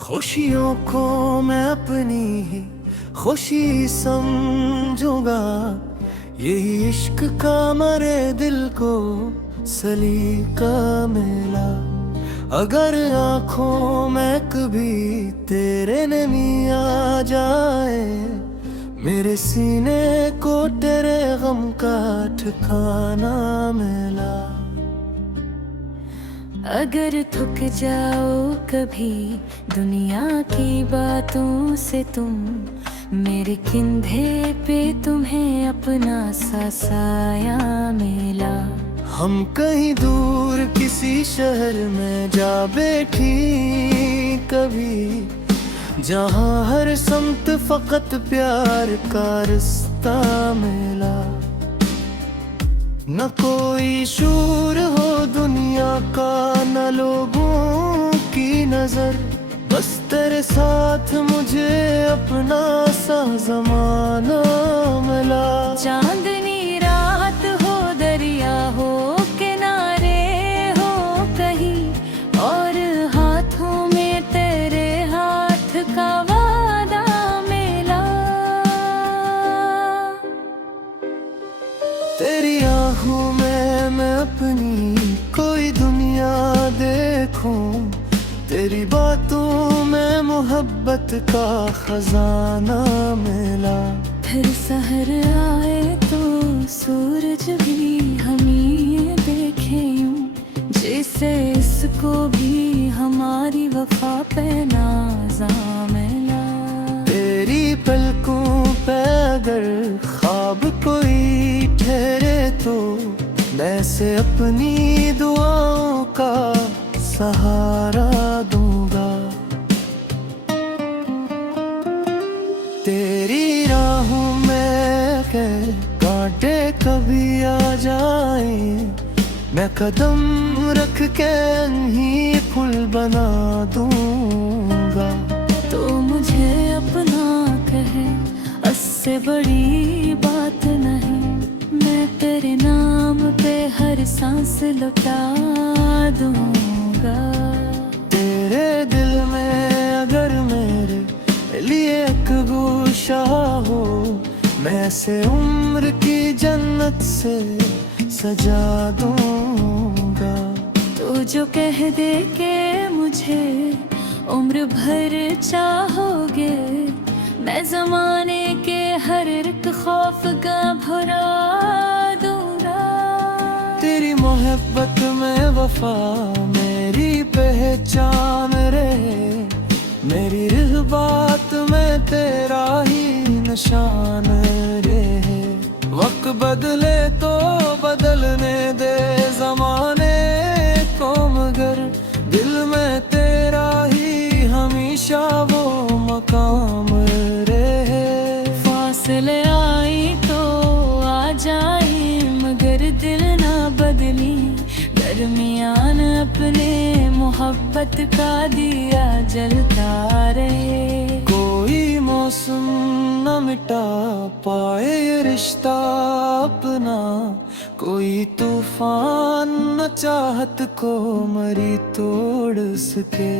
खुशियों को मैं अपनी ही खुशी समझूंगा, यही इश्क का मरे दिल को सलीका मिला। अगर आंखों में कभी तेरे नमी आ जाए, मेरे सीने को तेरे गम का ठिकाना मिला। अगर थक जाओ कभी दुनिया की बातों से तुम, मेरे कंधे पे तुम्हें अपना सा साया मिला। हम कहीं दूर किसी शहर में जा बैठी कभी, जहाँ हर समत फकत प्यार का रास्ता मिला। न कोई शूर हो दुनिया का, न लोगों की नजर, बस तेरे साथ मुझे अपना सा जमाना मिला। चांदनी रात हो, दरिया हो, किनारे हो कहीं, और हाथों में तेरे हाथ का वादा मिला। तेरी आँखों में मैं अपनी कोई दुनिया देखूं, तेरी बातों में मोहब्बत का खजाना मिला। फिर सहर आए तो सूरज भी हमें देखे यूं, जैसे इसको भी हमारी वफा पे नाज़ा मिला। तेरी पलकों पे अगर ख्वाब कोई ठहरे तो, मैं से अपनी दुआओं का सहारा दूंगा। तेरी राहों में के कांटे कभी आ जाए, मैं कदम रख के ही फूल बना दूंगा। तो मुझे अपना कहे उससे बड़ी बात नहीं, मैं तेरे नाम पे हर सांस लुटा दूंगा। तेरे दिल में अगर मेरे लिए एक गोशा हो, मैं से उम्र की जन्नत से सजा दूंगा। तो जो कह दे के मुझे उम्र भर चाहोगे, मैं जमाने के हर एक खौफ का भुला दूंगा। तेरी मोहब्बत में वफा मेरी पहचान रहे, मेरी बात में तेरा ही निशान रहे। वक्त बदले तो बदलने दे जमाने को, मगर दिल में तेरा ही हमेशा वो मकाम रहे। फासले आई तो आ जाए, मगर दिल ना बदली, दरमियान अपने मोहब्बत का दिया जलता रहे। कोई मौसम न मिटा पाए ये रिश्ता अपना, कोई तूफान न चाहत को मरी तोड़ सके।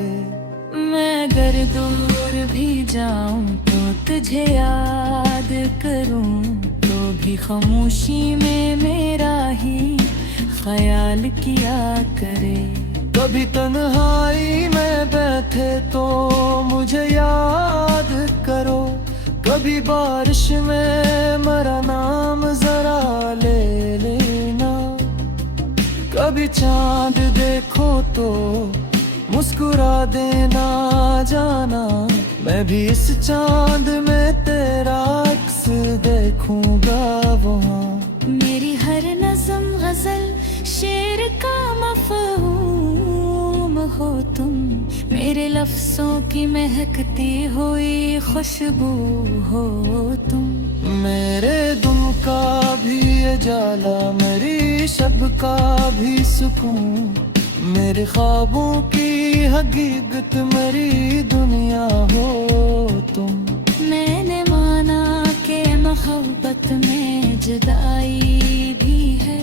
मैं अगर दूर भी जाऊं तो तुझे याद करूं, तो भी खामोशी में मेरा ही ख्याल किया करे। कभी तन्हाई में बैठे तो मुझे याद करो, कभी बारिश में मेरा नाम जरा ले लेना। कभी चांद देखो तो मुस्कुरा देना जाना, मैं भी इस चांद में तेरा अक्स देखूंगा वहाँ। मेरी हर नज़म गजल शेर का मफ़हूम हो तुम, मेरे लफ्ज़ों की महकती हुई खुशबू हो तुम। मेरे दुम का भी जाला, मेरी शब का भी सुकून, मेरे ख्वाबों की हकीकत मेरी दुनिया हो तुम। मैंने माना कि मोहब्बत में जुदाई भी है,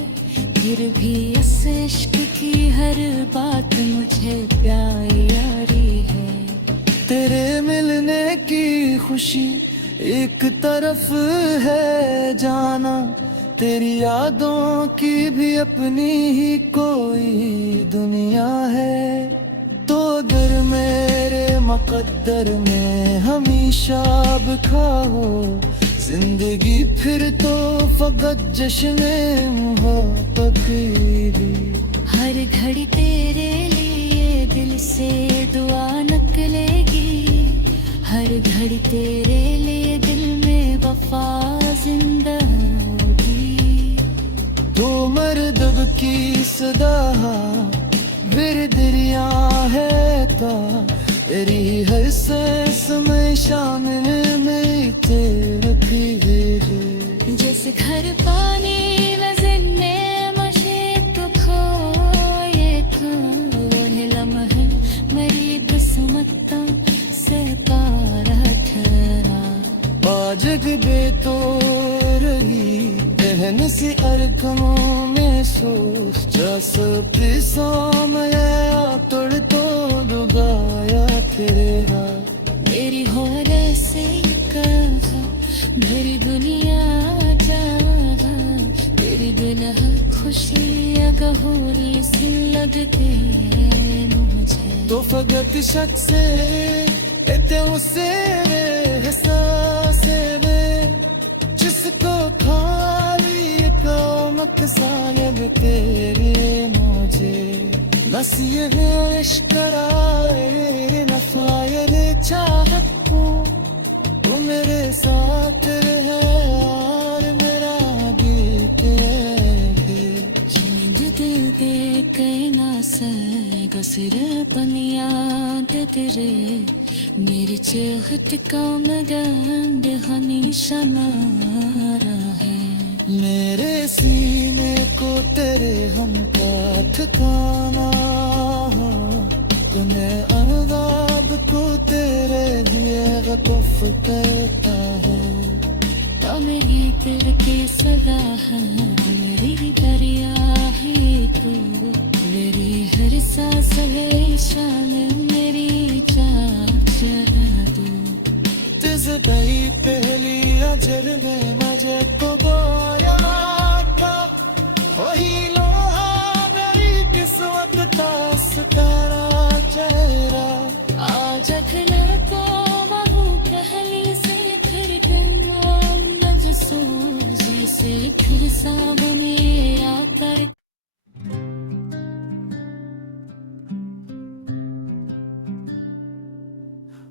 फिर भी इस इश्क की हर बात मुझे प्यारी है। तेरे मिलने की खुशी एक तरफ है जाना, तेरी यादों की भी अपनी ही कोई दुनिया है। तो अगर मेरे मुकद्दर में हमेशा बखा हो जिंदगी, फिर तो फकत जश्न मोहब्बत की। हर घड़ी तेरे लिए दिल से दुआ निकलेगी, हर घड़ी तेरे लिए दिल में वफा जिंदा होगी। तो मर्दब की सदा मेरे दरिया है ता, तेरी हर सांस में शामिल में तेरे भी। जैसे घर पानी वजन में मशे तो खोए था, वो लम्हे मेरी किस्मत से पारा ठहरा। बाजग बे तो रही बहन सी अरकनों में सोच, जैसे में तोड़ तो लुगाया तेरे हाथ। मेरी होर से कहा मेरी दुनिया जागा, तेरी दुल्हा खुशी गहोरी सी लगती है मुझे। तो फकत शक से इतने उसे एहसास में, जिसको खाली कामत सायब तेरे मुझे। बस ये इश्क कराए न फायर चाहत को, वो मेरे साथ रहे और मेरा बीते। दिल दे कहना से गसर पनिया दे तेरे, मेरे चाहत का मगन हनी शनारा है। मेरे सीने को तेरे हम का ठिकाना, तुम्हें अज़ाब को तेरे लिए वक़्फ़ करता हूँ। तो मेरी दिल की सदा है, मेरी दरिया है तू, मेरी हर सांस है शामिल मेरी जान चढ़ा दू। तिज गई पहली अजर में मुझे को गोया था, वही लोहा मेरी किस्मत का सितारा चेहरा। आज अखला को महू पहली से फिर गया नजसो, जैसे फिर सामने आकर।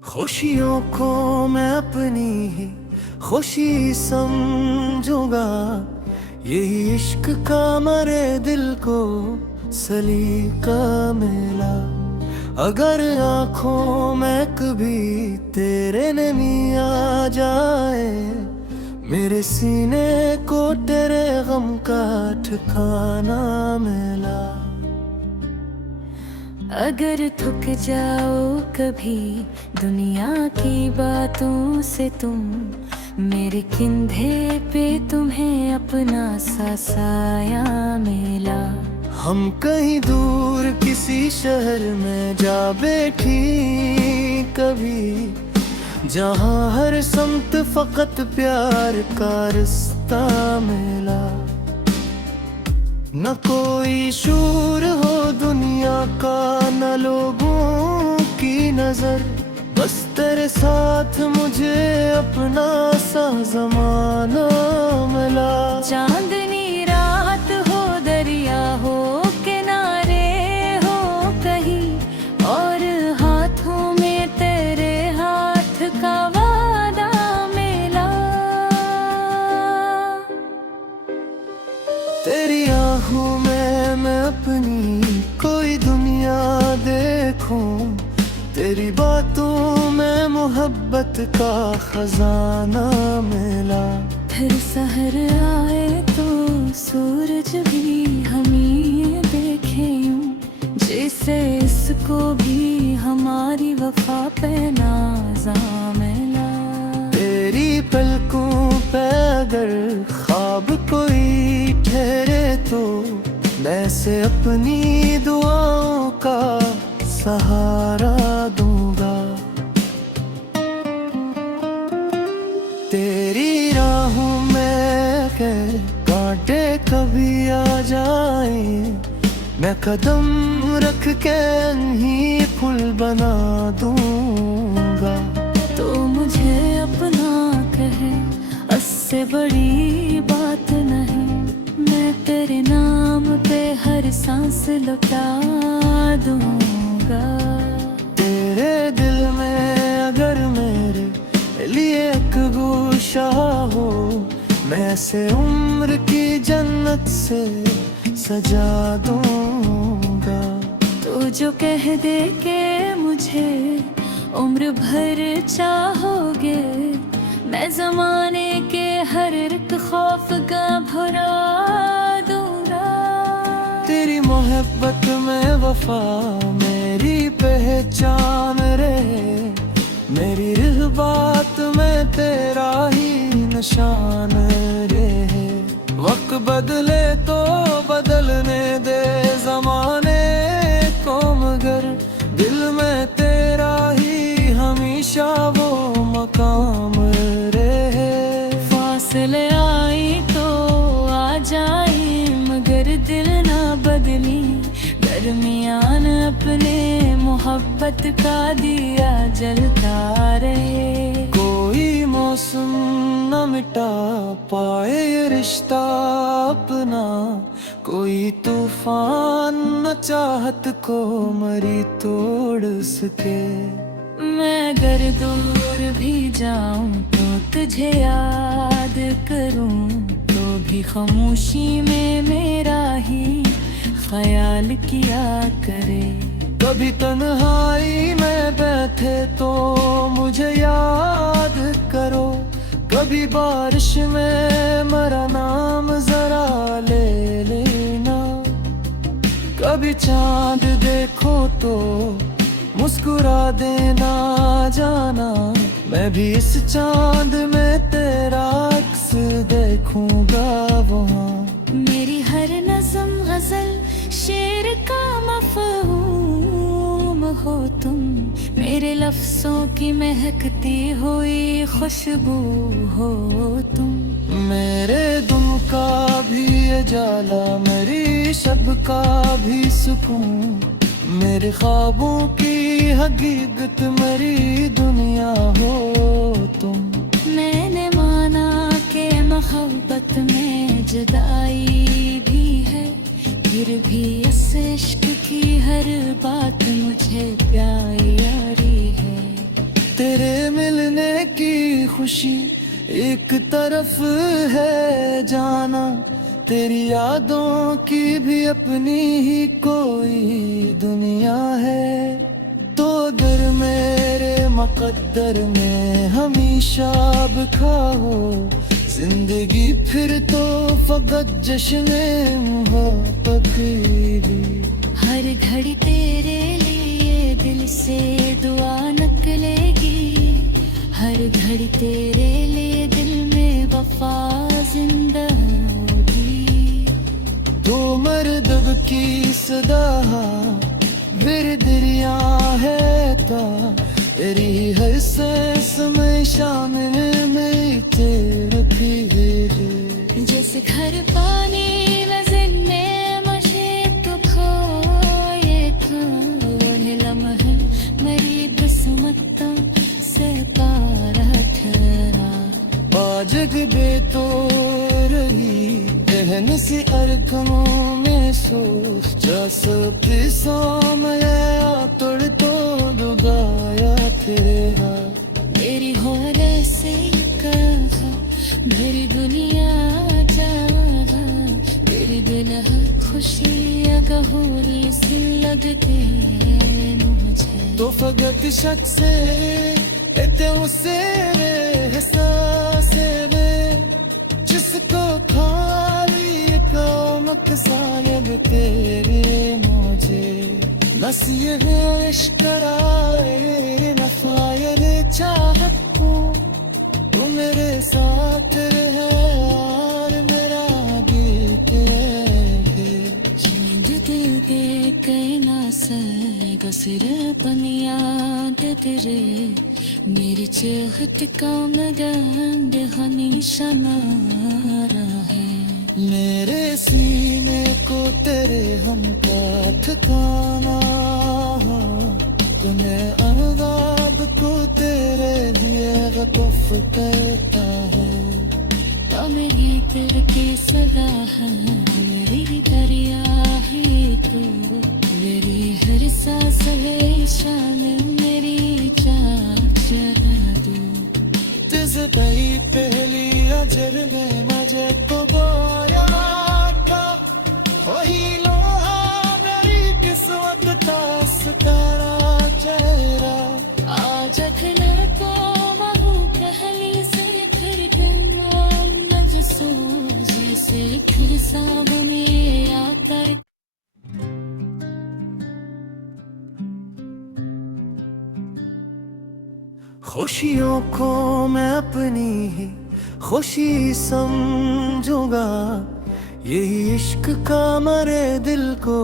खुशियों को मैं अपनी ही खुशी समझूंगा, यही इश्क का मरे दिल को सलीका मिला। अगर आँखों में कभी तेरे नमी आ जाए, मेरे सीने को तेरे गम का ठिकाना मिला। अगर थक जाओ कभी दुनिया की बातों से तुम, मेरे कंधे पे तुम्हें अपना सा साया मिला। हम कहीं दूर किसी शहर में जा बैठी कभी, जहाँ हर समत फकत प्यार का रास्ता मिला। न कोई शूर हो दुनिया का, न लोगों की नजर, बस तेरे साथ मुझे अपना सा जमाना मिला। चांदनी रात हो दरिया हो किनारे हो कहीं, और हाथों में तेरे हाथ का वादा मिला। तेरी आँखों में मैं अपनी कोई दुनिया देखूं, तेरी बातों में मोहब्बत का खजाना मिला। फिर सहर आए तो सूरज भी हमें देखे यूं, जैसे इसको भी हमारी वफा पे नाज़ा मिला। तेरी पलकों पे अगर ख्वाब कोई ठहरे तो, मैं से अपनी दुआओं का सहारा दूंगा। जाए, मैं कदम रख के ही फूल बना दूंगा। तो मुझे अपना कहे उससे बड़ी बात नहीं, मैं तेरे नाम पे हर सांस लुटा दूंगा। तेरे दिल में अगर मेरे लिए एक गोशा हो, मैं से उम्र की जन्नत से सजा दूंगा। तो जो कह दे के मुझे उम्र भर चाहोगे, मैं जमाने के हर एक खौफ का भुला दूंगा। तेरी मोहब्बत में वफा मेरी पहचान रहे, मेरी हर बात में तेरा ही निशान रहे। वक्त बदले तो बदलने दे जमाने को, मगर दिल में तेरा ही हमेशा वो मकाम रहे। फासले आई तो आ जाए, मगर दिल ना बदली, दरमियान अपने मोहब्बत का दिया जलता रहे। कोई मौसम न मिटा पाए ये रिश्ता अपना, कोई तूफान न चाहत को मरी तोड़ सके। मैं अगर दूर भी जाऊं तो तुझे याद करूं, तो भी खामोशी में मेरा ही ख्याल किया करे। कभी तन्हाई में बैठे तो मुझे याद करो, कभी बारिश में मेरा नाम जरा ले लेना। कभी चांद देखो तो मुस्कुरा देना जाना, मैं भी इस चांद में तेरा अक्स देखूंगा वहाँ। मेरी हर नज़म गजल शेर का मफ़हूम हो तुम, मेरे लफ्ज़ों की महकती हुई खुशबू हो तुम। मेरे दुम का भी उजाला, मेरी शब का भी सुकून, मेरे ख्वाबों की हकीकत मेरी दुनिया हो तुम। मैंने माना कि मोहब्बत में जुदाई भी है, फिर भी इस इश्क की हर बात मुझे प्यारी है। तेरे मिलने की खुशी एक तरफ है जाना, तेरी यादों की भी अपनी ही कोई दुनिया है। तो अगर मेरे मुकद्दर में हमेशा बखा हो जिंदगी, फिर तो फकत जश्न मोहब्बत ही। हर घड़ी तेरे लिए दिल से दुआ निकलेगी, हर घड़ी तेरे लिए दिल में वफा जिंदा होगी। तो मर्दब की सदा मेरे दरिया है ता, तेरी हर सांस में शामिल में तेरे भी। जैसे घर पानी वजन में मुझे तो खोए था, लम्हे मेरी किस्मत से पारा ठहरा। बाजग बे तो रही एहन सी अरकमों में सोच, जैसे में तोड़ तो डुबाया तेरे हाथ। मेरी होर से कहा मेरी दुनिया जागा, मेरी दिल खुशी गहोरी सी लगते मुझे। तो फकत शक से एते उसे एहसास में, जिसको खाली कामत सायब तेरे मुझे। बस ये है इश्क कराए नफायर चाहत को, तू मेरे साथ रहे और मेरा बीते। दिल के कहना से गसर पनिया तेरे, मेरे चाहत का मगन हमेशा नारा है। मेरे सीने को तेरे हम का ठिकाना, गुने अहबाब को तेरे लिए वक़्फ़ करता हूँ। तो मेरी दिल की सदा है, मेरी दरिया है तू, मेरी हर सांस है शान, मेरी जान जगा तू। तिज़ गई पहली अजर में मजे को बोया था, वही लोहा मेरी किस्मत का सितारा चेहरा। आज अखनर को महू पहली से फिर नजसो, जैसे फिर सामने आकर। खुशियों को मैं अपनी ही खुशी समझूंगा, यही इश्क का मरे दिल को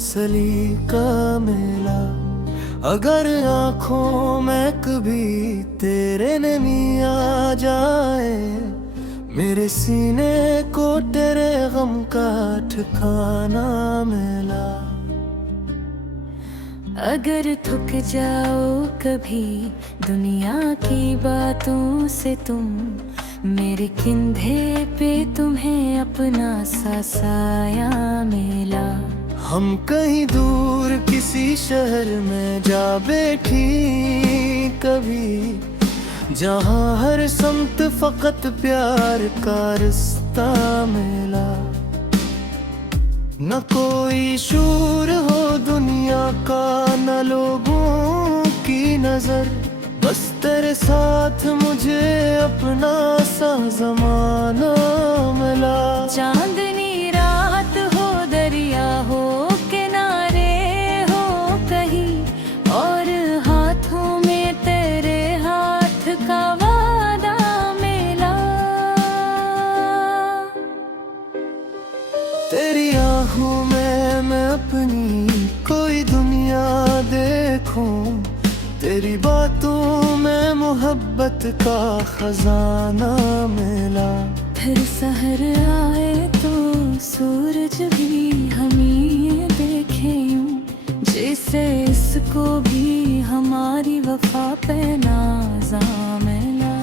सलीका मिला। अगर आँखों में कभी तेरे नमी आ जाए, मेरे सीने को तेरे गम का ठिकाना मिला। अगर थक जाओ कभी दुनिया की बातों से तुम, मेरे कंधे पे तुम्हें अपना सा साया मिला। हम कहीं दूर किसी शहर में जा बैठी कभी, जहाँ हर समत फकत प्यार का रास्ता मिला। न कोई शूर हो दुनिया का, न लोगों की नजर, बस तेरे साथ मुझे अपना सा जमाना मिला। चांदनी रात हो, दरिया हो, किनारे हो कहीं, और हाथों में तेरे हाथ का वादा मिला। तेरी आँखों में मैं अपनी कोई दुनिया देखूं, तेरी बातों में मोहब्बत का खजाना मिला। फिर सहर आए तो सूरज भी हमें देखे यूं, जैसे इसको भी हमारी वफा पे नाज़ा मिला।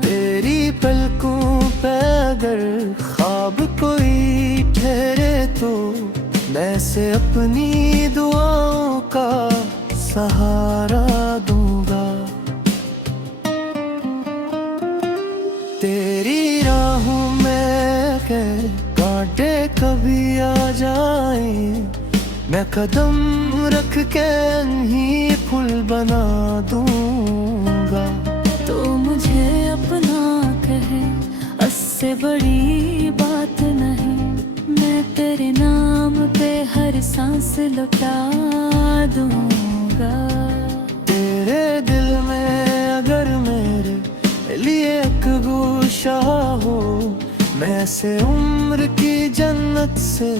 तेरी पलकों पे अगर ख्वाब कोई ठहरे तो, मैं से अपनी दुआओं का सहारा दूंगा। तेरी राहों में के कांटे कभी आ जाए, मैं कदम रख के ही फूल बना दूंगा। तो मुझे अपना कहे उससे बड़ी बात नहीं, मैं तेरे नाम पे हर सांस लुटा दूंगा। तेरे दिल में अगर मेरे लिए एक गोशा हो, मैं से उम्र की जन्नत से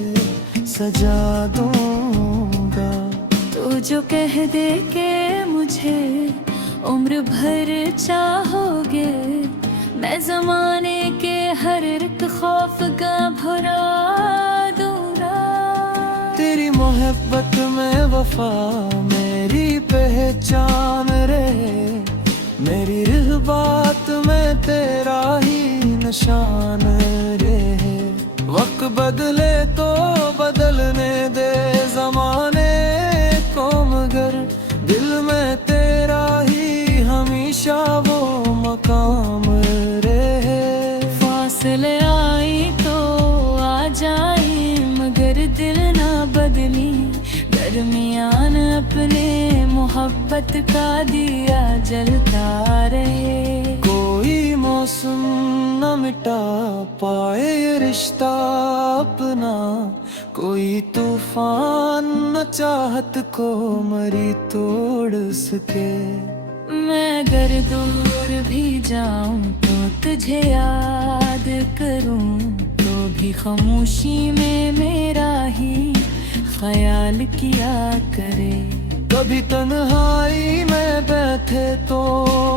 सजा दूंगा। तो जो कह दे के मुझे उम्र भर चाहोगे, मैं जमाने के हर एक खौफ का भुला दूंगा। तेरी मोहब्बत में वफा मेरी पहचान रहे, मेरी रिह बात में तेरा ही निशान रहे। वक्त बदले तो बदलने दे जमाने को, मगर दिल में तेरा ही हमेशा वो मकाम रहे। फासले आई तो आ जाए, मगर दिल ना बदली, दरमियान अपने मोहब्बत का दिया जलता रहे। कोई मौसम न मिटा पाए ये रिश्ता अपना, कोई तूफान न चाहत को मरी तोड़ सके। मैं अगर दूर भी जाऊं तो तुझे याद करूं, तो भी खामोशी में मेरा ही ख्याल किया करे। कभी तन्हाई में बैठे तो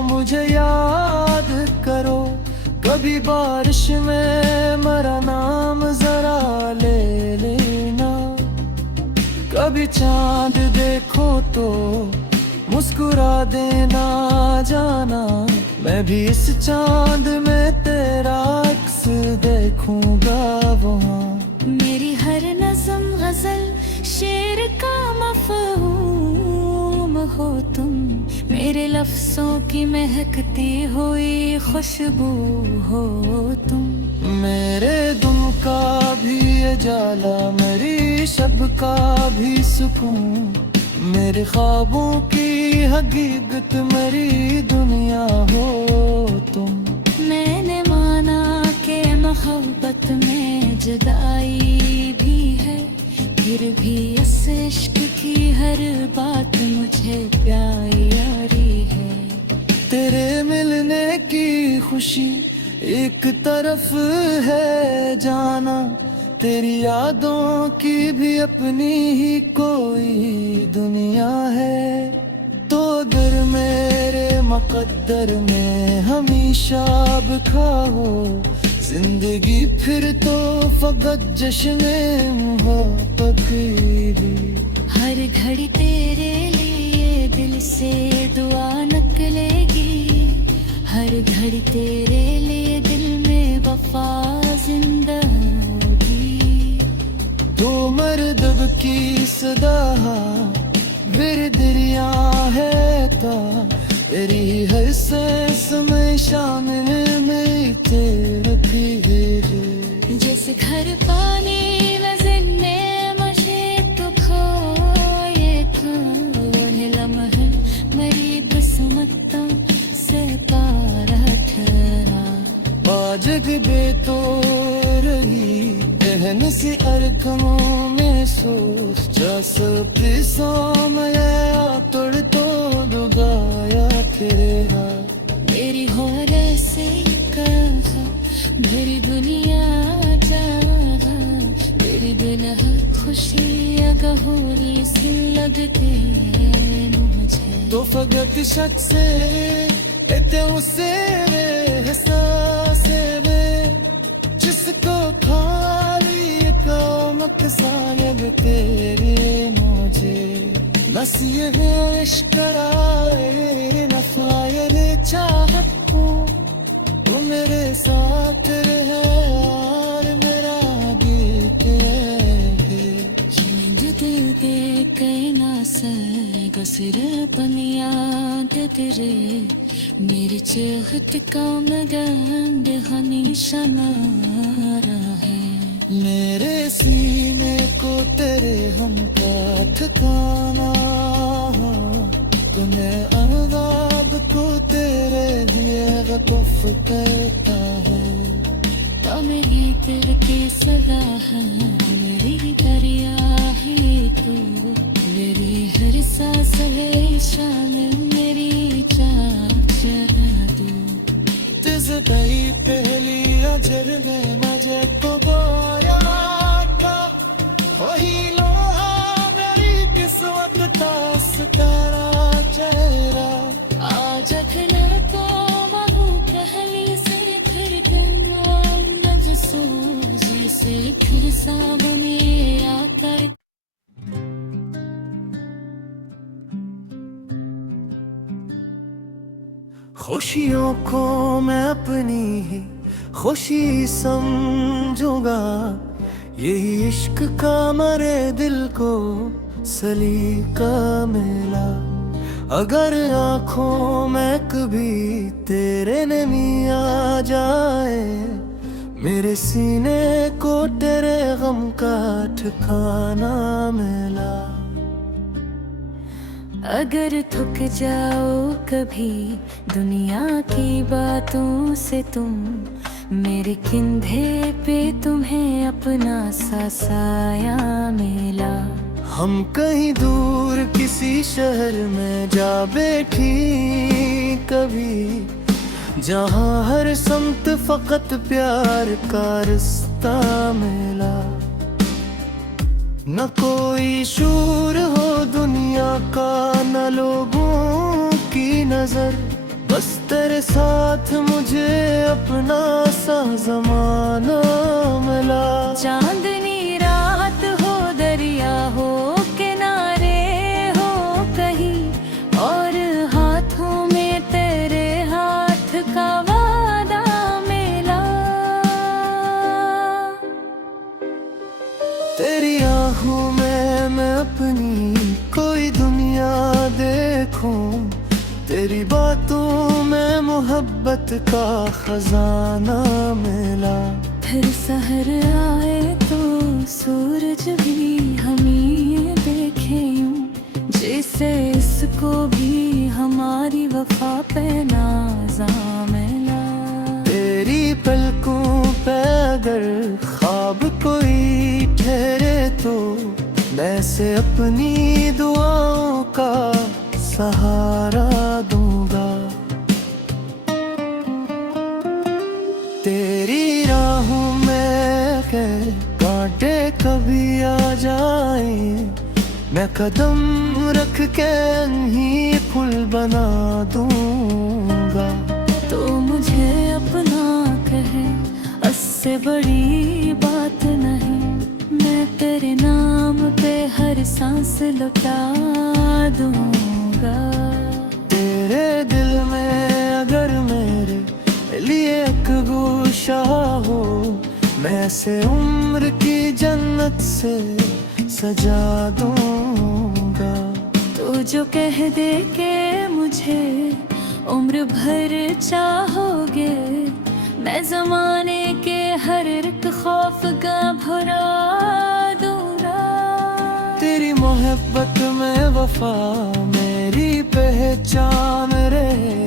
मुझे याद करो, कभी बारिश में मेरा नाम जरा ले लेना, कभी चांद देखो तो मुस्कुरा देना जाना। मैं भी इस चांद में तेरा अक्स देखूंगा वहाँ। मेरी हर नज़म गजल शेर का मफ़हूम हो तुम, मेरे लफ्ज़ों की महकती हुई खुशबू हो तुम। मेरे दुम का भी उजाला, मेरी शब का भी सुकून, मेरे ख्वाबों की हकीकत मेरी दुनिया हो तुम। मैंने माना कि मोहब्बत में जुदाई भी है, फिर भी इस इश्क की हर बात मुझे प्यारी है। तेरे मिलने की खुशी एक तरफ है जाना, तेरी यादों की भी अपनी ही कोई दुनिया है। तो अगर मेरे मुकद्दर में हमेशा बखा हो जिंदगी, फिर तो फकत जश्न मोहब्बत की। हर घड़ी तेरे लिए दिल से दुआ निकलेगी, हर घड़ी तेरे लिए दिल में वफा जिंदा होगी। तो मर्दब की सदा मेरे दरिया है ता, तेरी हर सांस में शामिल में तेरे है। जैसे घर पानी में जिन्ने मशे तो खोए था, लम्हे मेरी किस्मत से पारा ठहरा। बाजग बे तो रही दहन से अरकमों में सोच, जस पिसों में तोड़ तो दुगाया तेरे हाथ। मेरी होर से कहा मेरी दुनिया जागा, मेरी दुल्हा खुशी गहोरी सी लगते मुझे। तो फकत शक से इतने उसे एहसास में, जिसको खाली कामत सायब तेरे मुझे। बस ये इश्क कराए नफायर चाहत को, तू मेरे साथ रहे और मेरा बीते दिल दे कहना से गसर पनिया तेरे, मेरे चाहत का मगन हमेशा नारा है। मेरे सीने को तेरे हम का ठिकाना, तुम्हें अहबाब को तेरे लिए वक़्फ़ करता हूँ। तो मेरी दिल की सदा है, मेरी दरिया है तू, मेरी हर सांस है शान मेरी जान तू। तिज गई पहली अजर ने मुझे तो बोया था, वही लोहा मेरी किस्मत का सितारा चेहरा। आज अखना तो महू पहली से फिर नज सूझ से फिर सामने आकर। खुशियों को मैं अपनी ही खुशी समझूंगा, यही इश्क का मरे दिल को सलीका मिला। अगर आँखों में कभी तेरे नमी आ जाए, मेरे सीने को तेरे गम का ठिकाना मिला। अगर थक जाओ कभी दुनिया की बातों से तुम, मेरे कंधे पे तुम्हें अपना सा साया मिला। हम कहीं दूर किसी शहर में जा बैठी कभी, जहाँ हर समत फकत प्यार का रास्ता मिला। न कोई शूर हो दुनिया का, न लोगों की नजर, बस तेरे साथ मुझे अपना सा जमाना मिला। चांदनी रात हो, दरिया हो, किनारे हो कहीं, और हाथों में तेरे हाथ का वादा मिला। तेरी आँखों में मैं अपनी कोई दुनिया देखूं, तेरी बातों में मोहब्बत का खजाना मिला। फिर सहर आए तो सूरज भी हमें देखे यूं, जैसे इसको भी हमारी वफा पे नाज़ा मिला। तेरी पलकों पे अगर ख्वाब कोई ठहरे तो मैं से अपनी दुआओं का सहारा दूंगा। तेरी राहों में के कांटे कभी आ जाए, मैं कदम रख के ही फूल बना दूंगा। तो मुझे अपना कहे, उससे बड़ी बात नहीं, मैं तेरे नाम पे हर सांस लुटा दूंगा। तेरे दिल में अगर मेरे लिए एक गोशा हो, मैं से उम्र की जन्नत से सजा दूंगा। तो जो कह दे के मुझे उम्र भर चाहोगे, मैं जमाने के हर एक खौफ का भुला दूंगा। तेरी मोहब्बत में वफा मेरी पहचान रहे,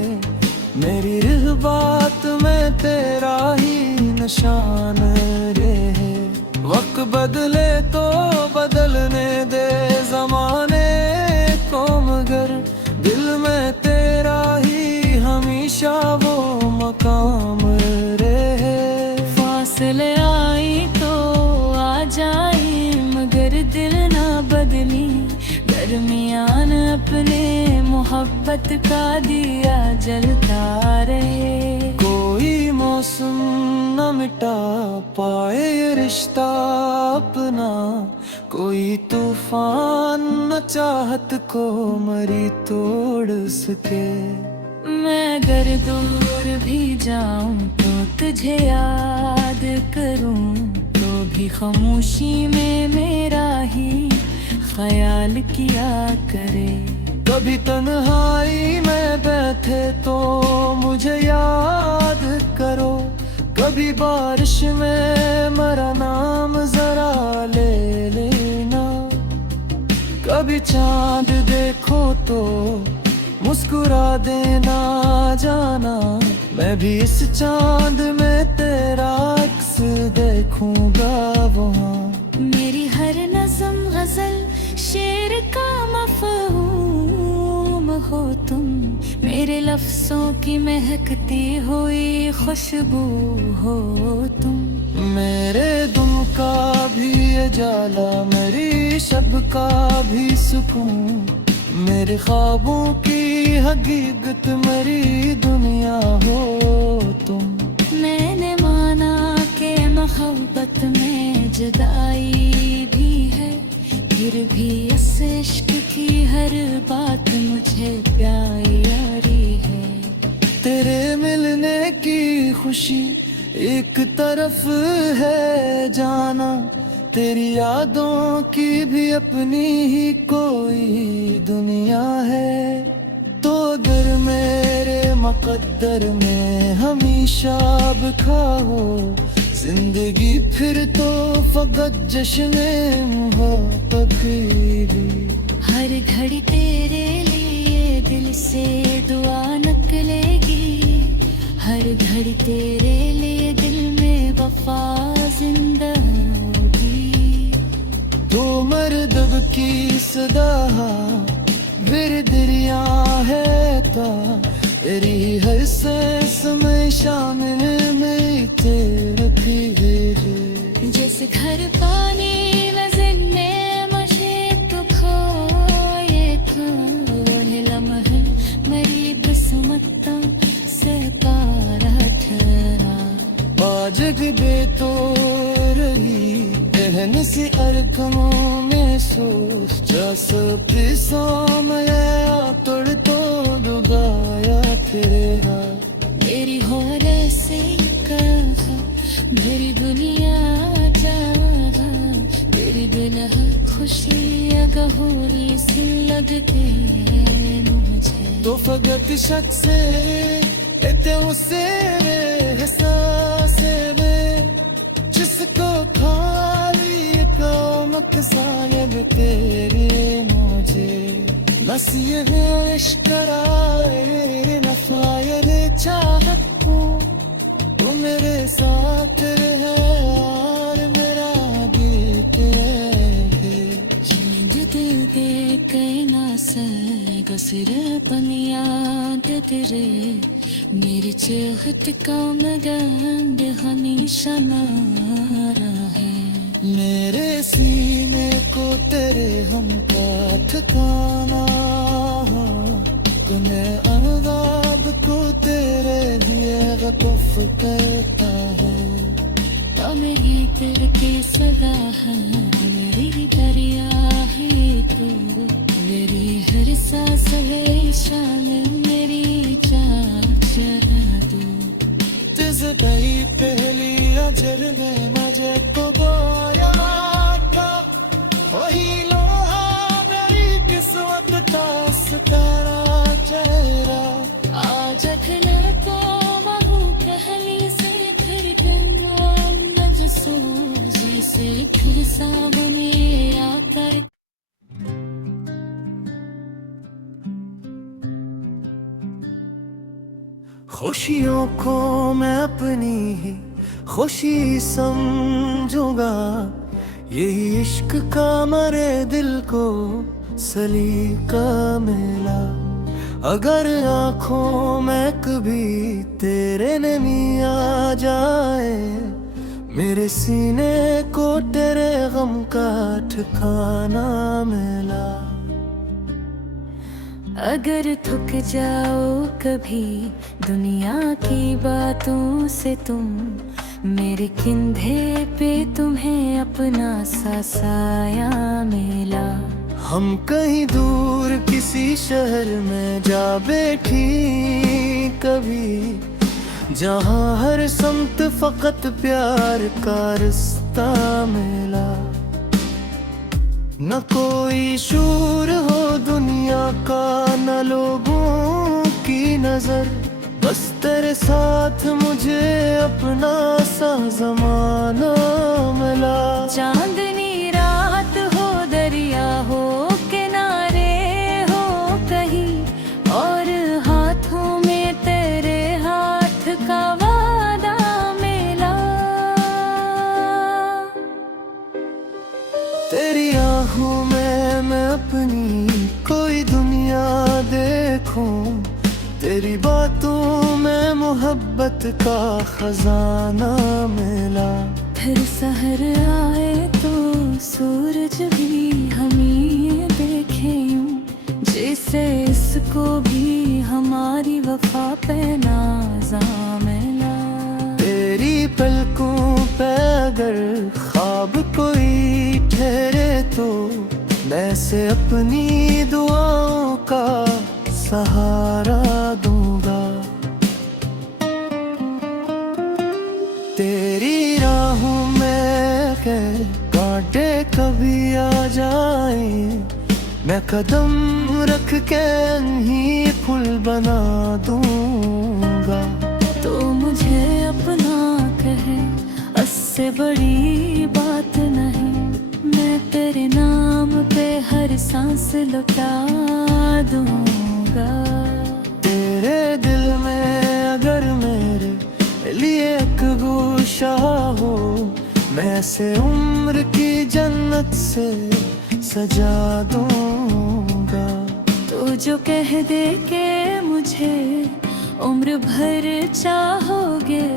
मेरी हर बात में तेरा ही निशान रहे। वक्त बदले तो बदलने दे जमाने को, मगर दिल में तेरा ही हमेशा वो मकाम रहे। फासले आई तो आ जाए, मगर दिल ना बदली, दरमियान अपने मोहब्बत का दिया जलता रहे। कोई मौसम न मिटा पाए ये रिश्ता अपना, कोई तूफान न चाहत को मरी तोड़ सके। मैं अगर दूर भी जाऊं तो तुझे याद करूं, तो भी खामोशी में मेरा ही ख्याल किया करे। कभी तन्हाई में बैठे तो मुझे याद करो, कभी बारिश में मेरा नाम जरा ले लेना। कभी चांद देखो तो मुस्कुरा देना जाना, मैं भी इस चांद में तेरा अक्स देखूंगा वहाँ। मेरी हर नज़म गजल शेर का मफ़हूम हो तुम, मेरे लफ्ज़ों की महकती हुई खुशबू हो तुम। मेरे दुम का भी उजाला, मेरी शब का भी सुकून, मेरे ख्वाबों की हकीकत मेरी दुनिया हो तुम। मैंने माना कि मोहब्बत में जुदाई भी है, फिर भी इस इश्क की हर बात मुझे प्यारी है। तेरे मिलने की खुशी एक तरफ है जाना, तेरी यादों की भी अपनी ही कोई दुनिया है। तो अगर मेरे मुकद्दर में हमेशा बखा हो जिंदगी, फिर तो फकत जश्न मोहब्बत ही। हर घड़ी तेरे लिए दिल से दुआ निकलेगी, हर घड़ी तेरे लिए दिल में वफा जिंदा होगी। तो मर्दब की सदा फिर दरिया है ता, तेरी हर सांस में शामिल में तेरे भी। जिस घर पानी वज़न मशक खोए था, वो लम्हे मेरी किस्मत Jesus, just a piece of my तोड़ दुगाया तेरे हाथ। मेरी होर से कहा मेरी दुनिया जहा, मेरी दुल्हा खुशी गहोरी सी लगती है मुझे। तो फकत शक से लेते उसे एहसास में, जिसको खाली कामत शायद तेरी मुझे। बस ये है इश्क कराए नफायर चाहत को, तू मेरे साथ रहे और मेरा दिल तेरे। दिल दे कहना से गसर पनिया दे तेरे, मेरे चाहत का मगन हमेशा नारा है। मेरे सीने को तेरे हम का ठिकाना, मैं अज़ाब को तेरे लिए वक़्फ़ करता हूँ। तो मेरी दिल की सदा है, मेरी दरिया है तू, मेरी हर सांस है शामिल मेरी जान चरा तू। जिस गई पहली अजर ने मुझे को बोया था, वही लोहा मेरी किस्मत का सितारा चेहरा। आज अखला तो महू कहली से फिर नजसो, जैसे फिर सामने आकर। खुशियों को मैं अपनी ही खुशी समझूंगा, यही इश्क का मरे दिल को सलीका मिला। अगर आँखों में कभी तेरे नमी आ जाए, मेरे सीने को तेरे गम का ठिकाना मिला। अगर थक जाओ कभी दुनिया की बातों से तुम, मेरे कंधे पे तुम्हें अपना सा साया मिला। हम कहीं दूर किसी शहर में जा बैठी कभी, जहाँ हर समत फकत प्यार का रास्ता मिला। न कोई शूर हो दुनिया का, न लोगों की नजर, बस तेरे साथ मुझे अपना सा जमाना मिला। चांदनी रात हो दरिया हो किनारे हो कहीं, और हाथों में तेरे हाथ का वादा मिला। तेरी आँखों में मैं अपनी कोई दुनिया देखूं, तेरी बातों में मोहब्बत का खजाना मिला। फिर सहर आए तो सूरज भी हमें देखे यूं, जैसे इसको भी हमारी वफा पे नाज़ा मिला। तेरी पलकों पे अगर ख्वाब कोई ठहरे तो, मैं से अपनी दुआओं का सहारा दूंगा। तेरी राहों में के कांटे कभी आ जाए, मैं कदम रख के ही फूल बना दूंगा। तो मुझे अपना कहे उससे बड़ी बात नहीं, मैं तेरे नाम पे हर सांस लुटा दूंगा। तेरे दिल में अगर मेरे लिए एक गोशा हो, मैं से उम्र की जन्नत से सजा दूंगा। तो जो कह दे के मुझे उम्र भर चाहोगे,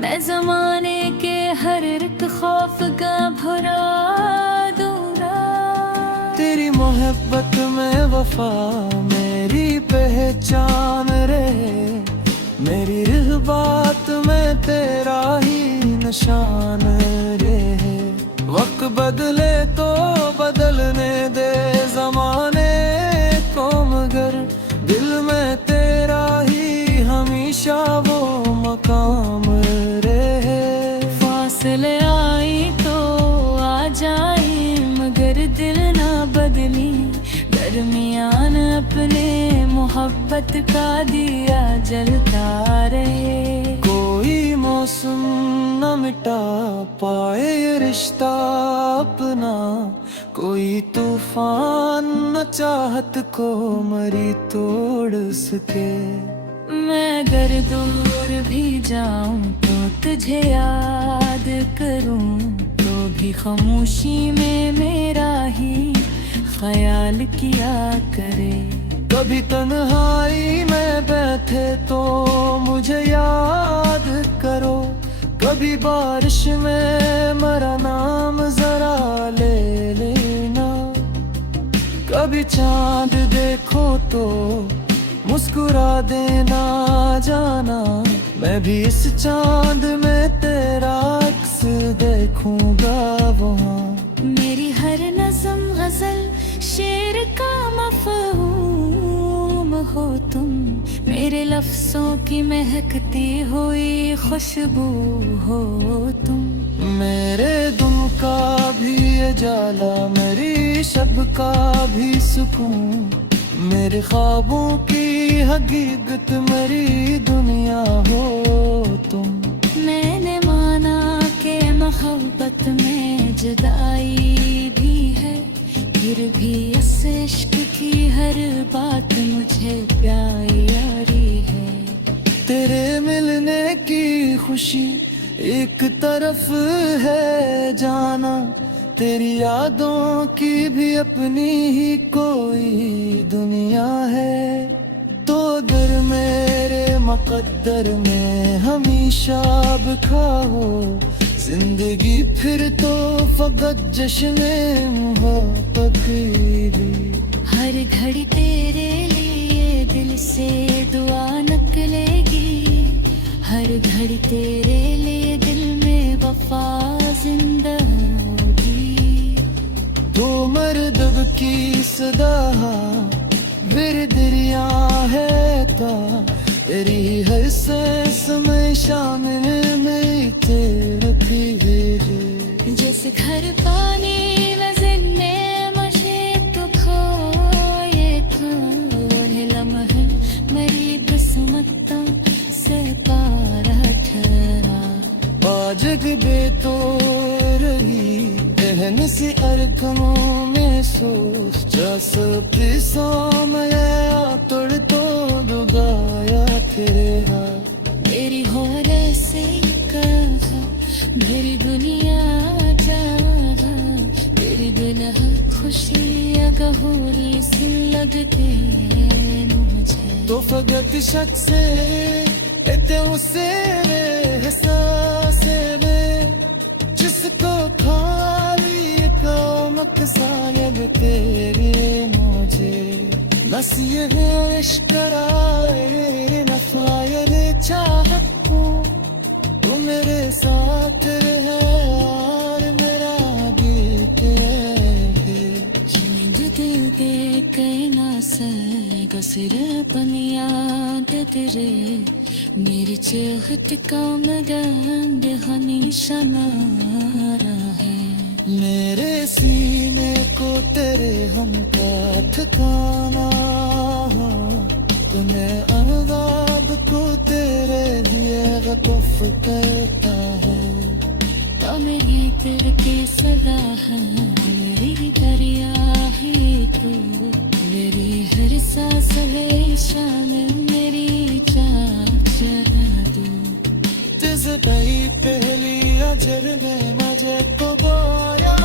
मैं जमाने के हर एक खौफ का भुला दूंगा। तेरी मोहब्बत में वफा मेरी पहचान रहे, मेरी इस बात में तेरा ही निशान रहे। वक्त बदले तो बदल दिल ना बदली, दरमियान अपने मोहब्बत का दिया जलता रहे। कोई मौसम न मिटा पाए ये रिश्ता अपना, कोई तूफान न चाहत को मरी तोड़ सके। मैं अगर दूर भी जाऊं तो तुझे याद करूं, तो भी खामोशी में मेरा ही ख्याल किया करे। कभी तन्हाई में बैठे तो मुझे याद करो, कभी बारिश में मेरा नाम जरा ले लेना। कभी चांद देखो तो मुस्कुरा देना जाना, मैं भी इस चांद में तेरा अक्स देखूंगा वहाँ। मेरी हर नज़म गजल शेर का मफ़हूम हो तुम, मेरे लफ्ज़ों की महकती हुई खुशबू हो तुम। मेरे दुम का भी ये जाला, मेरी शब का भी सुकून, मेरे ख्वाबों की हकीकत मेरी दुनिया हो तुम। मैंने माना कि मोहब्बत में जुदाई भी है, फिर भी इस इश्क की हर बात मुझे प्यारी है। तेरे मिलने की खुशी एक तरफ है जाना, तेरी यादों की भी अपनी ही कोई दुनिया है। तो अगर मेरे मुकद्दर में हमेशा बिखा हो जिंदगी, फिर तो फकत जश्न मोहब्बत ही। हर घड़ी तेरे लिए दिल से दुआ निकलेगी, हर घड़ी तेरे लिए दिल में वफा जिंदा होगी। तो मर्दब की सदा फिर दरिया है ता, तेरी हर सांस में शामिल में तेरे भेजे। जिस घर पानी वजन में मशे तो खोए था, लम्हे मेरी किस्मत से पारा ठहरा। बाजग बेतो रही एहन सी अरकनों में सोच, जस पिसों में तोड़ तो दुगाया तेरे हाथ। मेरी होर से कहा मेरी दुनिया जहा, मेरी दुल्हा खुशी गहोरी सी लगते मुझे। तो फकत शक से इतने उसे एहसास में, जिसको खाली कामक सायब तेरे मुझे। बस ये है इश्क कराए नफायर चाहत को, तू मेरे साथ रहे और मेरा बीते। दिल दे कहना से गसर पनिया तेरे, मेरे चेहत का मगन हनी शनारा है। मेरे सीने को तेरे हम का ठिकाना, तुम्हें अहबाब को तेरे लिए वक़्फ़ करता हूँ। तो मेरी दिल की सदा है, मेरी दरिया है तू, मेरी हर सांस है शान मेरी जान जगा दू। तिज गई पहली अजर में मजे को बोया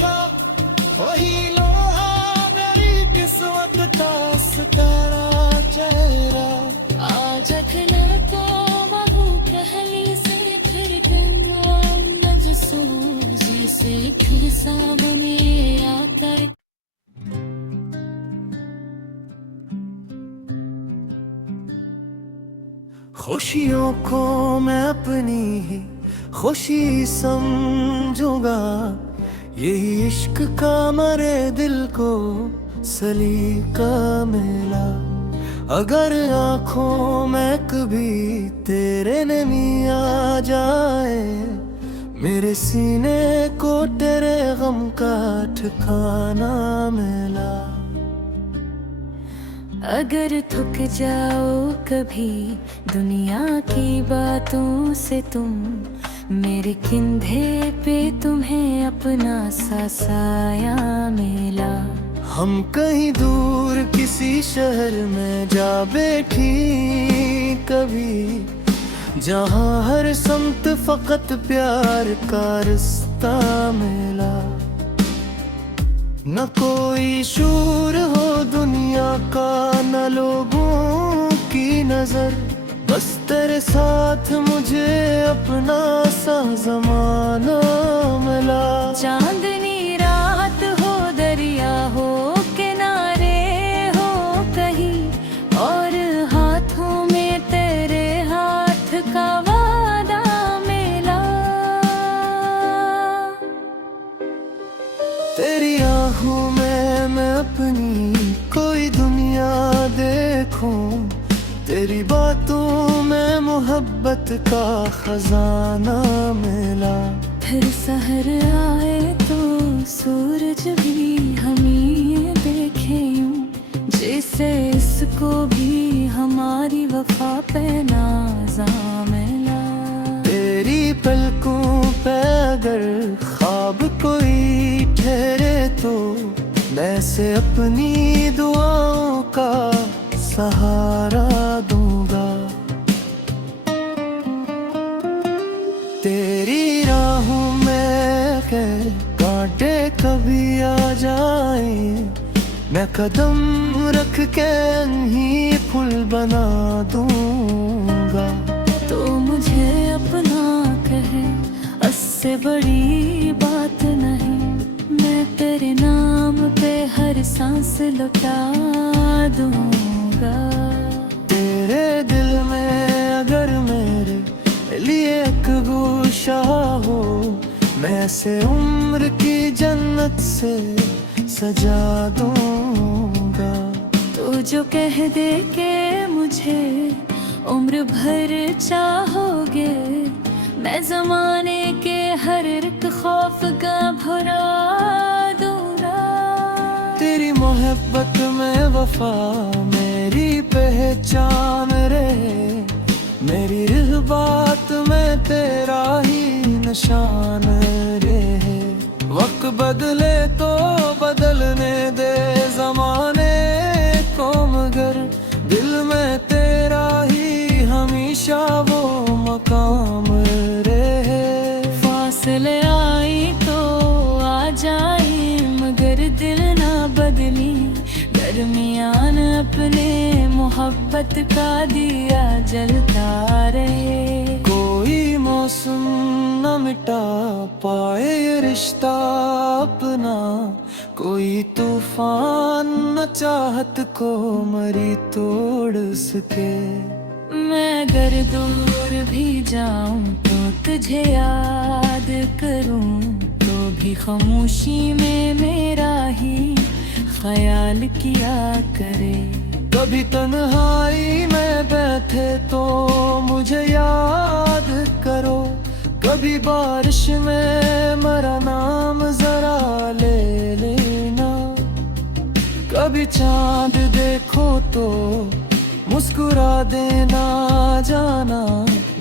था, वही लोहा मेरी किस्मत का सितारा चेहरा। आज अखना तो महू पहली से फिर गंगा नजसो, जैसे फिर सामने आकर। खुशियों को मैं अपनी ही खुशी समझूंगा, यही इश्क का मरे दिल को सलीका मिला। अगर आंखों में कभी तेरे नमी आ जाए, मेरे सीने को तेरे गम का ठिकाना मिला। अगर थक जाओ कभी दुनिया की बातों से तुम, मेरे कंधे पे तुम्हें अपना सा साया मिला। हम कहीं दूर किसी शहर में जा बैठी कभी, जहाँ हर समत फकत प्यार का रिश्ता मिला। न कोई शूर हो दुनिया का, न लोगों की नजर, बस तेरे साथ मुझे अपना सा जमाना मिला। चांदनी रात हो, दरिया हो, किनारे हो कहीं, और हाथों में तेरे हाथ का वादा मिला। तेरी आँखों में मैं अपनी कोई दुनिया देखूं, तेरी बातों में मोहब्बत का खजाना मिला। फिर सहर आए तो सूरज भी हमें देखे यूं, जैसे इसको भी हमारी वफा पे नाज़ा मिला। तेरी पलकों पे अगर ख्वाब कोई ठहरे तो, मैं से अपनी दुआओं का सहारा दूंगा। तेरी राहों में के कांटे कभी आ जाए, मैं कदम रख के ही फूल बना दूंगा। तो मुझे अपना कहे उससे बड़ी बात नहीं, मैं तेरे नाम पे हर सांस लुटा दूंगा। तेरे दिल में अगर मेरे लिए एक गोशा हो, मैं से उम्र की जन्नत से सजा दूंगा। तो जो कह दे के मुझे उम्र भर चाहोगे, मैं जमाने के हर एक खौफ का भुला दूंगा। तेरी मोहब्बत में वफा मेरी पहचान रहे, मेरी इस बात में तेरा ही निशान रहे। वक्त बदले तो बदलने दे ज़माने को, मगर दिल में तेरा ही हमेशा वो मकाम रहे। फासले आई तो आ जाए, मगर दिल ना बदली, दरमियान अपने मोहब्बत का दिया जलता रहे। कोई मौसम न मिटा पाए ये रिश्ता अपना, कोई तूफान न चाहत को मरी तोड़ सके। मैं अगर दूर भी जाऊं तो तुझे याद करूं, तो भी खामोशी में मेरा ही ख्याल किया करे। कभी तन्हाई में बैठे तो मुझे याद करो, कभी बारिश में मेरा नाम जरा ले लेना। कभी चांद देखो तो मुस्कुरा देना जाना,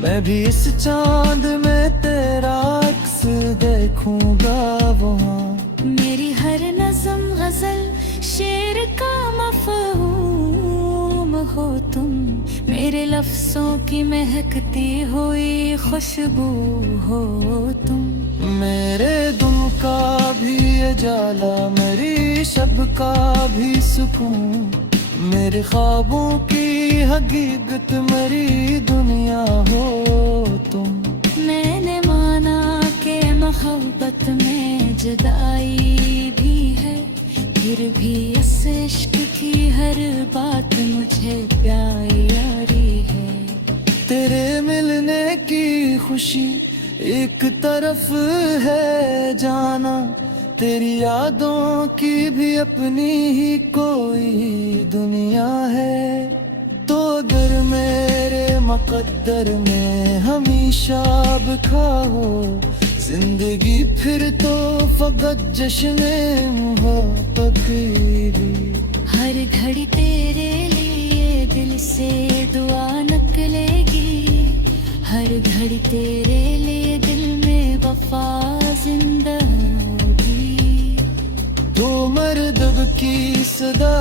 मैं भी इस चांद में तेरा अक्स देखूंगा वहाँ। मेरी हर नज़म गजल शेर का मफ़हूम हो तुम, मेरे लफ्ज़ों की महकती हुई खुशबू हो तुम। मेरे दुम का भी जाला, मेरी शब का भी सुकून, मेरे ख्वाबों की हकीकत मेरी दुनिया हो तुम। मैंने माना के मोहब्बत में जुदाई भी है, फिर भी इस इश्क की हर बात मुझे प्यारी है। तेरे मिलने की खुशी एक तरफ है जाना, तेरी यादों की भी अपनी ही कोई दुनिया है। तो अगर मेरे मुकद्दर में हमेशा अब खा हो, जिंदगी फिर तो फकत जश्न मोहब्बत ही। हर घड़ी तेरे लिए दिल से दुआ निकलेगी, हर घड़ी तेरे लिए दिल में वफा जिंदा होगी। तू मर्दब की सदा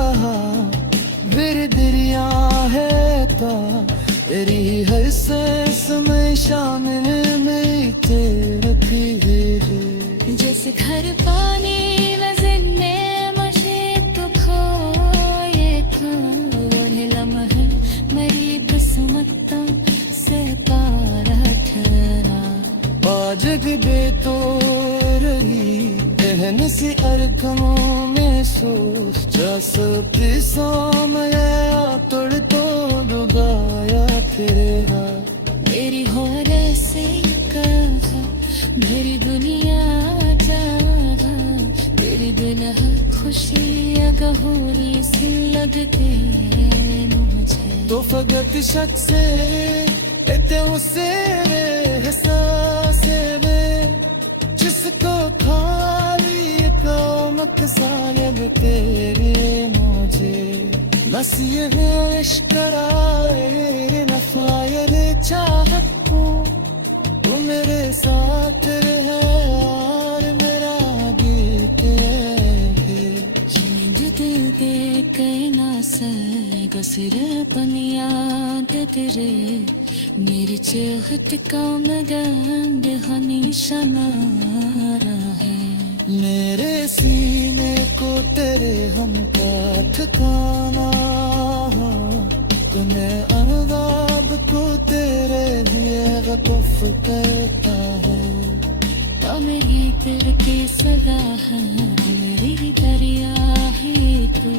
मेरे दरिया है ता, तेरी हर सांस में शामिल में तेरे है। जैसे घर पानी में जिन्ने मशे तो खोए था, लम्हे मेरी किस्मत से पारा ठहरा। बाजग बे तो रही एहन सी अरकमों में सोच, जस पिसों में तोड़ तो डुबाया तेरे हाथ। मेरी होर से कहा मेरी दुनिया जहा, मेरी दुनिया खुशी गहूरी सी लगती है मुझे। तो फकत शक से इतने उसे एहसास में, जिसको खाली कामत सालब तेरे मुझे। बस ये इश्क कराए नफायर चाहत को, तू मेरे साथ रहे और मेरा बीते। दिल दे कहना सर गसर पनिया तेरे, मेरे चाहत का मगन हनी शना है। मेरे सीने को तेरे हम का ठिकाना, तुम्हें अरबाब को तेरे लिए वक़्फ़ करता हूँ। तो मेरी दिल की सदा है, मेरी दरिया है तू,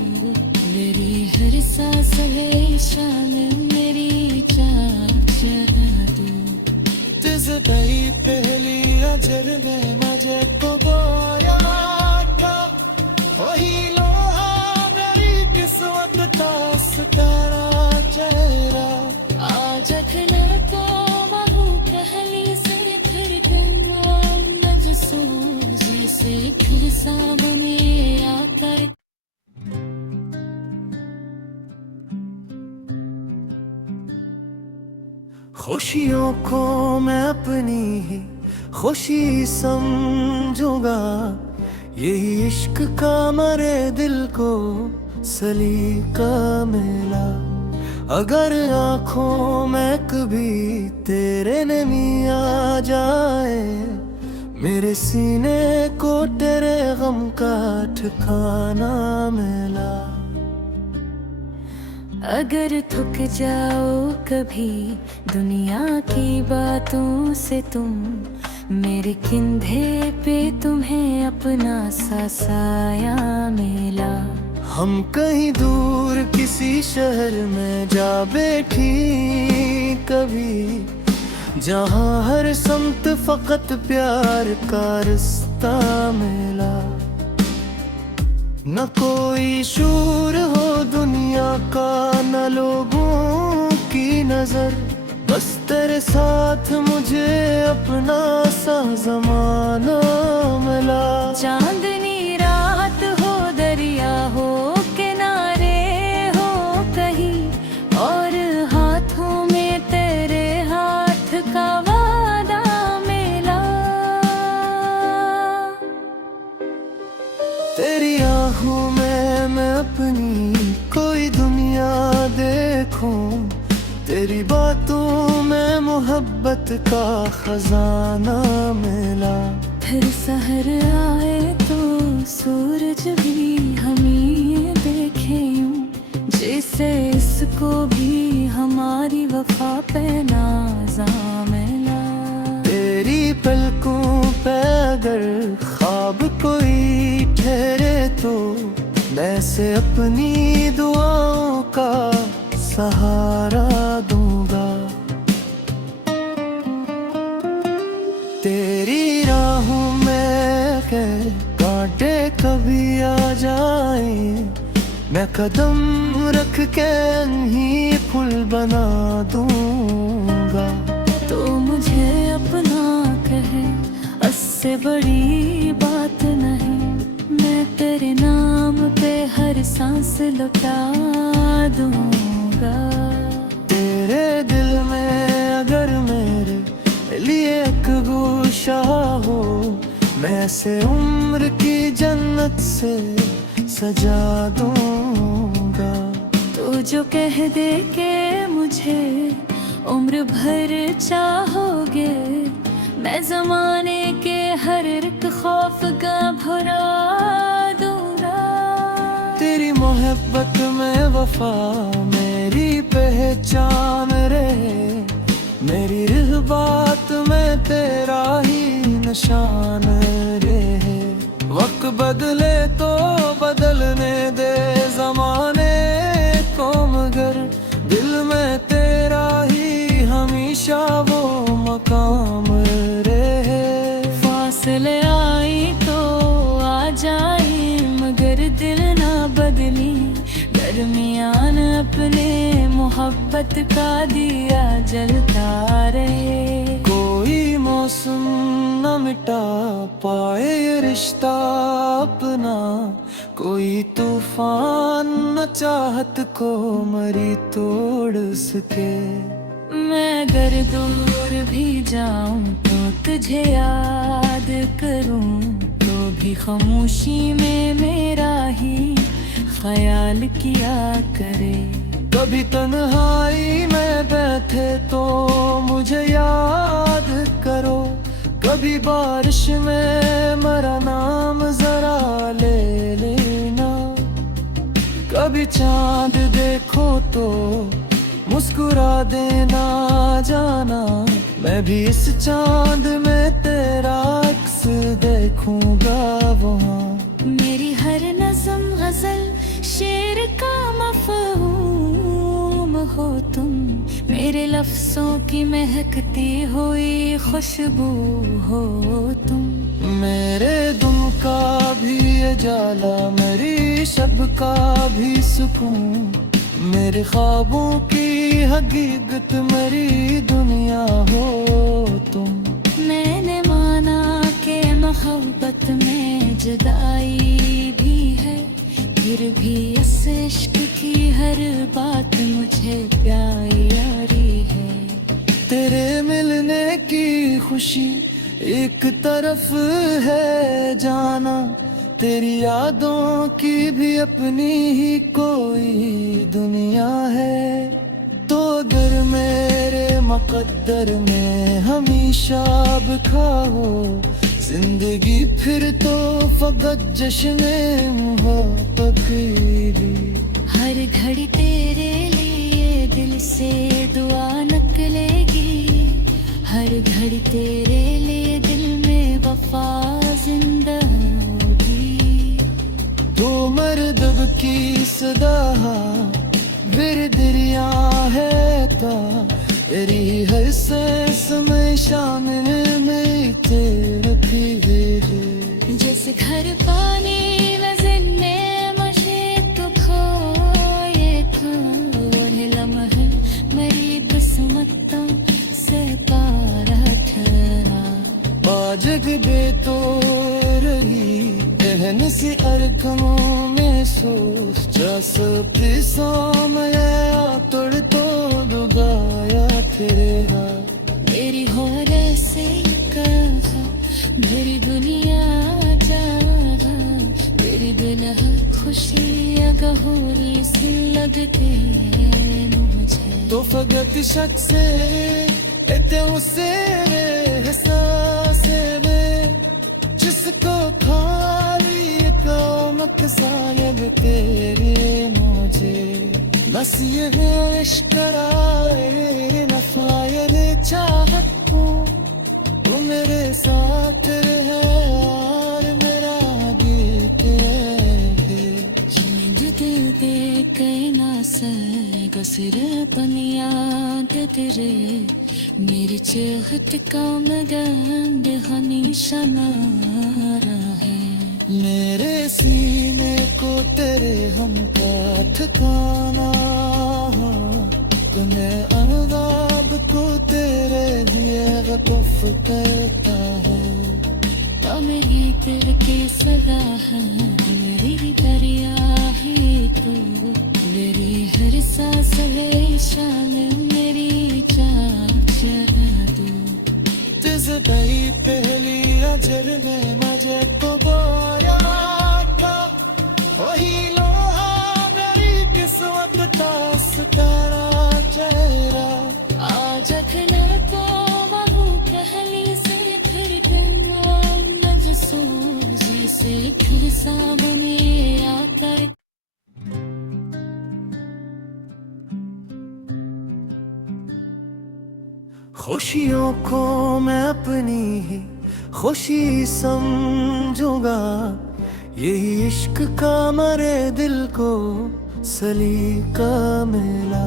मेरी हर सांस है शान मेरी जान जगा तू। तिज गई पहली अजर में मजे को बोया था, वही लोहा मेरी किस्मत का सितारा चेहरा। आज अखना तो महू पहली से फिर गम नजसो, जैसे फिर सामने आकर। खुशियों को मैं अपनी ही खुशी समझूंगा, यही इश्क का मरे दिल को सलीका मिला। अगर आंखों में कभी तेरे नमी आ जाए, मेरे सीने को तेरे गम का ठिकाना मिला। अगर थक जाओ कभी दुनिया की बातों से तुम, मेरे कंधे पे तुम्हें अपना सा साया मिला। हम कहीं दूर किसी शहर में जा बैठी कभी, जहाँ हर समत फकत प्यार का रास्ता मिला। न कोई शूर हो दुनिया का, न लोगों की नजर, बस तेरे साथ मुझे अपना सा जमाना मिला। चांदनी रात हो दरिया हो किनारे हो कहीं, और हाथों में तेरे हाथ का वादा मिला। तेरी आँखों में मैं अपनी कोई दुनिया देखूं, तेरी बातों में मोहब्बत का खजाना मिला। फिर सहर आए तो सूरज भी हमें देखे यूं, जैसे इसको भी हमारी वफा पे नाज़ा मिला। तेरी पलकों पे अगर ख्वाब कोई ठहरे तो, मैं से अपनी दुआओं का सहारा दूंगा। तेरी राहों में के कांटे कभी आ जाए, मैं कदम रख के ही फूल बना दूंगा। तो मुझे अपना कहे से बड़ी बात नहीं, मैं तेरे नाम पे हर सांस लुटा दूंगा। तेरे दिल में अगर मेरे लिए एक गोशा हो, मैं से उम्र की जन्नत से सजा दूंगा। तो जो कह दे के मुझे उम्र भर चाहोगे, मैं जमाने के हर एक खौफ का भुला दूंगा। तेरी मोहब्बत में वफा मेरी पहचान रहे, मेरी रिह बात में तेरा ही निशान रहे। वक्त बदले तो बदलने दे जमाने को, मगर दिल में तेरा ही हमेशा वो मकाम रहे। फासले आई तो आ जाए, मगर दिल ना बदली। दरमियान अपने मोहब्बत का दिया जलता रहे। कोई मौसम न मिटा पाए ये रिश्ता अपना, कोई तूफान न चाहत को मरी तोड़ सके। मैं अगर दूर भी जाऊं तो तुझे याद करूं, तो भी खामोशी में मेरा ही ख्याल किया करे। कभी तन्हाई में बैठे तो मुझे याद करो, कभी बारिश में मेरा नाम जरा ले लेना। कभी चांद देखो तो मुस्कुरा देना जाना, मैं भी इस चांद में तेरा अक्स देखूंगा वहाँ। मेरी हर नज़म गजल शेर का मफ़हूम हो तुम, मेरे लफ्ज़ों की महकती हुई खुशबू हो तुम। मेरे दुम का भी उजाला, मेरी शब का भी सुकून, मेरे ख्वाबों की हकीकत मेरी दुनिया हो तुम। मैंने माना कि मोहब्बत में जुदाई भी है, फिर भी इस इश्क की हर बात मुझे प्यारी है। तेरे मिलने की खुशी एक तरफ है जाना, तेरी यादों की भी अपनी ही कोई दुनिया है। तो अगर मेरे मुकद्दर में हमेशा लिखा हो जिंदगी, फिर तो फकत जश्न मोहब्बत की। हर घड़ी तेरे लिए दिल से दुआ निकलेगी, हर घड़ी तेरे लिए दिल में वफा जिंदा होगी। तो मर्दब की सदा मेरे दरिया है ता, तेरी हर सांस में शामिल में तेरे भेजे। जैसे घर पानी वजने मशे तो खोए था, लम्हे मेरी किस्मतों से पारा ठहरा। बाजग दे तो रही एहन सी अरकमों में सोच, जस पिसों में तोड़ तो दुगाया तेरे हाथ। मेरी होरे से कहा मेरी दुनिया जागा, मेरी दुल्हा खुशी गहोरी सी लगते मुझे। तो फकत शक से एते उसे एहसास में, जिसको खाली कामत सायब तेरे मुझे। बस ये इश्क कराए नफायर चाहत को, तू मेरे साथ रहे और मेरा दिल तेरे। दिल दे कहना से गसर पनिया तेरे, मेरी चाहत का मगन हमेशा नारा है। मेरे सीने को तेरे हम का ठिकाना, तुम्हें अहबाब को तेरे लिए वक़्फ़ करता हूँ। मेरी दिल की सदा है, मेरी दरिया है तू, मेरी हर सांस है शान मेरी जान तू। Dizi dahi pehli ajar mein mujhe to boya tha, wahi loha meri kismat ka sitara chehra। आज अखनर को महू पहली से फिर नजसो जैसे फिर सामने आकर। खुशियों को मैं अपनी ही खुशी समझूंगा, यही इश्क का मरे दिल को सलीका मिला।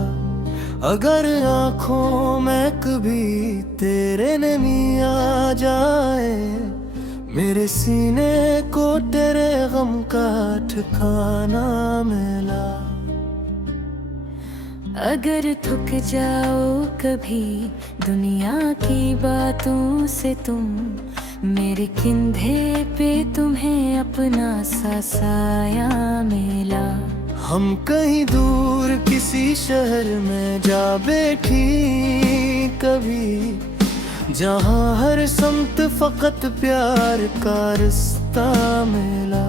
अगर आँखों में कभी तेरे नमी आ जाए, मेरे सीने को तेरे गम का ठिकाना मिला। अगर थक जाओ कभी दुनिया की बातों से तुम, मेरे कंधे पे तुम्हें अपना सा साया मिला। हम कहीं दूर किसी शहर में जा बैठी कभी, जहाँ हर समत फकत प्यार का रास्ता मिला।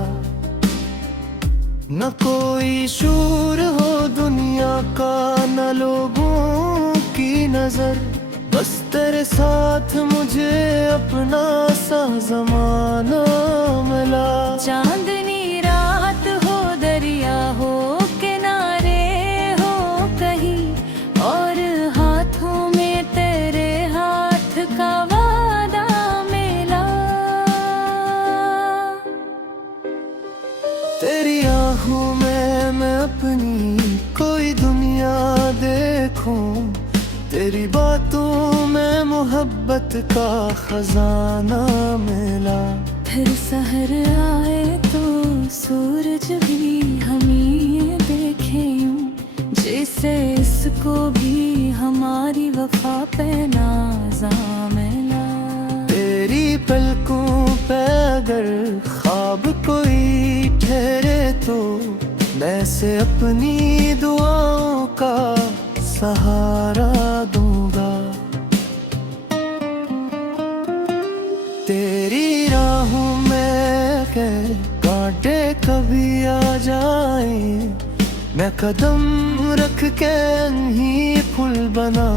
न कोई शूर हो दुनिया का, न लोगों की नजर, बस तेरे साथ मुझे अपना सा जमाना मिला। चांदनी रात हो दरिया हो किनारे हो कहीं, और हाथों में तेरे हाथ का वादा मिला। तेरी आँखों में मैं अपनी कोई दुनिया देखूं, तेरी बातों में मोहब्बत का खजाना मिला। फिर सहर आए तो सूरज भी हमें देखे यूं, जैसे इसको भी हमारी वफा पे नाज़ा मिला। तेरी पलकों पे अगर ख्वाब कोई ठहरे तो, मैं से अपनी दुआओं का सहारा दूंगा। तेरी राहों में के कांटे कभी आ जाए, मैं कदम रख के ही फूल बना